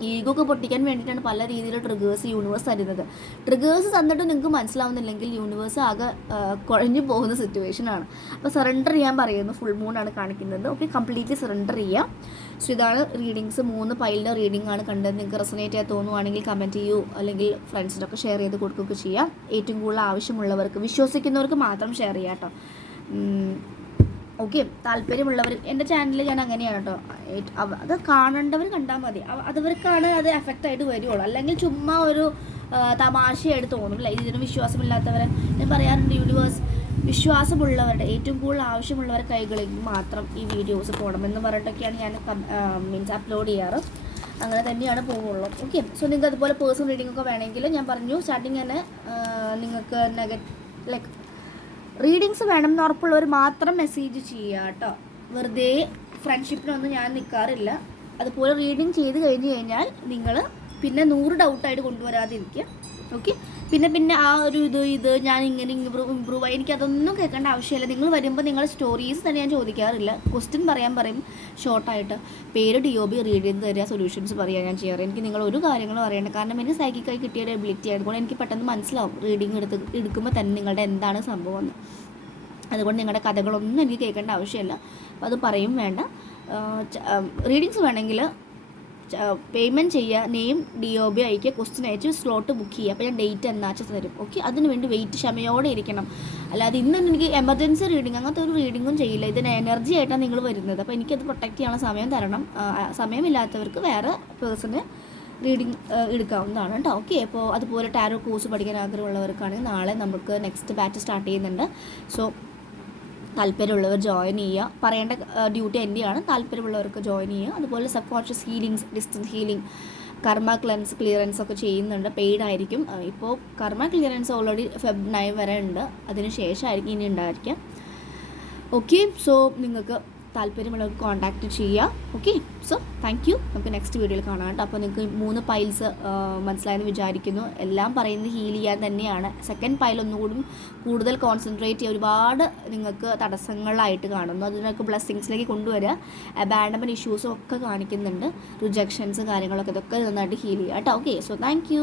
ഈഗോ ഒക്കെ പൊട്ടിക്കാൻ വേണ്ടിയിട്ടാണ് പല രീതിയിലുള്ള ട്രിഗേഴ്സ് യൂണിവേഴ്സ് തരുന്നത്. ട്രിഗേഴ്സ് തന്നിട്ട് നിങ്ങൾക്ക് മനസ്സിലാവുന്നില്ലെങ്കിൽ യൂണിവേഴ്സ് ആകെ കുഴഞ്ഞു പോകുന്ന സിറ്റുവേഷനാണ് അപ്പോൾ സറണ്ടർ ചെയ്യാൻ പറയുന്നു ഫുൾ മൂണാണ് കാണിക്കുന്നത്. ഓക്കെ കംപ്ലീറ്റ്ലി സറണ്ടർ ചെയ്യാം. സോ ഇതാണ് റീഡിങ്സ് മൂന്ന് പൈലിന്റെ റീഡിംഗ് ആണ് കണ്ടത്. നിങ്ങൾക്ക് റെസനേറ്റ് ചെയ്യാൻ തോന്നുവാണെങ്കിൽ കമന്റ് ചെയ്യൂ. അല്ലെങ്കിൽ ഫ്രണ്ട്സിനൊക്കെ ഷെയർ ചെയ്ത് കൊടുക്കുകയൊക്കെ ചെയ്യാം. ഏറ്റവും കൂടുതൽ ആവശ്യമുള്ളവർക്ക് വിശ്വസിക്കുന്നവർക്ക് മാത്രം ഷെയർ ചെയ്യാം കേട്ടോ ഓക്കെ താല്പര്യമുള്ളവർ എന്റെ ചാനലിൽ ഞാൻ അങ്ങനെയാണ് കേട്ടോ. അത് കാണേണ്ടവർ കണ്ടാൽ മതി. അതവർക്കാണ് അത് എഫക്റ്റ് ആയിട്ട് വരുവുള്ളൂ അല്ലെങ്കിൽ ചുമ്മാ ഒരു തമാശയായിട്ട് തോന്നും അല്ലേ ഇതിന് വിശ്വാസമില്ലാത്തവരെ. ഞാൻ പറയാറുണ്ട് യൂണിവേഴ്സ് വിശ്വാസമുള്ളവരുടെ ഏറ്റവും കൂടുതൽ ആവശ്യമുള്ളവരുടെ കൈകളിൽ മാത്രം ഈ വീഡിയോസ് പോകണമെന്ന് പറഞ്ഞിട്ടൊക്കെയാണ് ഞാൻ മീൻസ് അപ്ലോഡ് ചെയ്യാറ്. അങ്ങനെ തന്നെയാണ് പോകുള്ളൂ ഓക്കെ സോ നിങ്ങൾക്ക് അതുപോലെ പേഴ്സണൽ റീഡിംഗ് ഒക്കെ വേണമെങ്കിൽ ഞാൻ പറഞ്ഞു. സ്റ്റാർട്ടിങ് തന്നെ നിങ്ങൾക്ക് നെഗറ്റ് ലൈക്ക് റീഡിങ്സ് വേണം എന്ന് ഉറപ്പുള്ളവർ മാത്രം മെസ്സേജ് ചെയ്യുക കേട്ടോ. വെറുതെ ഫ്രണ്ട്ഷിപ്പിനൊന്നും ഞാൻ നിൽക്കാറില്ല അതുപോലെ റീഡിങ് ചെയ്ത് കഴിഞ്ഞ് കഴിഞ്ഞാൽ നിങ്ങൾ പിന്നെ നൂറ് ഡൗട്ടായിട്ട് കൊണ്ടുവരാതിരിക്കുക. ഓക്കെ പിന്നെ പിന്നെ ആ ഒരു ഇത് ഇത് ഞാൻ ഇങ്ങനെ ഇമ്പ്രൂവ് ഇമ്പ്രൂവ് ആയി. എനിക്കതൊന്നും കേൾക്കേണ്ട ആവശ്യമില്ല. നിങ്ങൾ വരുമ്പോൾ നിങ്ങൾ സ്റ്റോറീസ് തന്നെ ഞാൻ ചോദിക്കാറില്ല. ക്വസ്റ്റ്യൻ പറയാൻ പറയും ഷോർട്ടായിട്ട് പേര് ഡി ഒ ബി റീഡ് ചെയ്ത് തരിക സൊല്യൂഷൻസ് പറയുക ഞാൻ ചെയ്യാറ്. എനിക്ക് നിങ്ങൾ ഒരു കാര്യങ്ങളും അറിയേണ്ട. കാരണം എനിക്ക് സൈക്കിക്കായി കിട്ടിയ ഒരു എബിലിറ്റി ആയതുകൊണ്ട് എനിക്ക് പെട്ടെന്ന് മനസ്സിലാവും. റീഡിങ് എടുത്ത് എടുക്കുമ്പോൾ തന്നെ നിങ്ങളുടെ എന്താണ് സംഭവം എന്ന്. അതുകൊണ്ട് നിങ്ങളുടെ കഥകളൊന്നും എനിക്ക് കേൾക്കേണ്ട ആവശ്യമില്ല. അത് പറയും വേണ്ട. റീഡിങ്സ് വേണമെങ്കിൽ പേയ്മെന്റ് ചെയ്യുക നെയിം ഡി ഒ ബി അയക്കുക ക്വസ്റ്റ്യൻ അയച്ച് സ്ലോട്ട് ബുക്ക് ചെയ്യുക. അപ്പോൾ ഞാൻ ഡേറ്റ് എന്നാച്ച തരും. ഓക്കെ അതിന് വേണ്ടി വെയിറ്റ് ക്ഷമയോടെ ഇരിക്കണം. അല്ലാതെ ഇന്ന് എനിക്ക് എമർജൻസി റീഡിങ് അങ്ങനത്തെ ഒരു റീഡിങ്ങും ചെയ്യില്ല. ഇതിന് എനർജി ആയിട്ടാണ് നിങ്ങൾ വരുന്നത്. അപ്പോൾ എനിക്കത് പ്രൊട്ടക്റ്റ് ചെയ്യാനുള്ള സമയം തരണം. സമയമില്ലാത്തവർക്ക് വേറെ പേഴ്സണ് റീഡിങ് എടുക്കാവുന്നതാണ് കേട്ടോ. ഓക്കെ അപ്പോൾ അതുപോലെ ടാരോ കോഴ്സ് പഠിക്കാൻ ആഗ്രഹമുള്ളവർക്കാണെങ്കിൽ നാളെ നമുക്ക് നെക്സ്റ്റ് ബാച്ച് സ്റ്റാർട്ട് ചെയ്യുന്നുണ്ട്. സോ താല്പര്യമുള്ളവർ ജോയിൻ ചെയ്യുക. പറയേണ്ട ഡ്യൂട്ടി എന്റെയാണ് താല്പര്യമുള്ളവർക്ക് ജോയിൻ ചെയ്യുക. അതുപോലെ subconscious healings distance healing karma cleanse clearance ഒക്കെ ചെയ്യുന്നുണ്ട്. പെയ്ഡ് ആയിരിക്കും. ഇപ്പോൾ കർമ്മ ക്ലിയറൻസ് ഓൾറെഡി ഫെബ് നയൻ വരെ ഉണ്ട്. അതിന് ശേഷമായിരിക്കും ഇനി ഉണ്ടായിരിക്കുക. ഓക്കെ സോ നിങ്ങൾക്ക് താല്പര്യമുള്ളവർക്ക് കോൺടാക്റ്റ് ചെയ്യുക ഓക്കെ സോ താങ്ക് യു നമുക്ക് നെക്സ്റ്റ് വീഡിയോയിൽ കാണാം കേട്ടോ. അപ്പോൾ നിങ്ങൾക്ക് മൂന്ന് പൈൽസ് മനസ്സിലായെന്ന് വിചാരിക്കുന്നു. എല്ലാം പറയുന്നത് ഹീൽ ചെയ്യാൻ തന്നെയാണ്. സെക്കൻഡ് പൈൽ ഒന്നുകൂടി കൂടുതൽ കോൺസെൻട്രേറ്റ് ചെയ്യുക ഒരുപാട് നിങ്ങൾക്ക് തടസ്സങ്ങളായിട്ട് കാണുന്നു. അതിനൊക്കെ ബ്ലെസ്സിങ്സിലേക്ക് കൊണ്ടുവരിക അബാൻഡമൻ ഇഷ്യൂസും ഒക്കെ കാണിക്കുന്നുണ്ട്. റിജക്ഷൻസ് കാര്യങ്ങളൊക്കെ ഇതൊക്കെ നന്നായിട്ട് ഹീൽ ചെയ്യുക കേട്ടോ. Okay so thank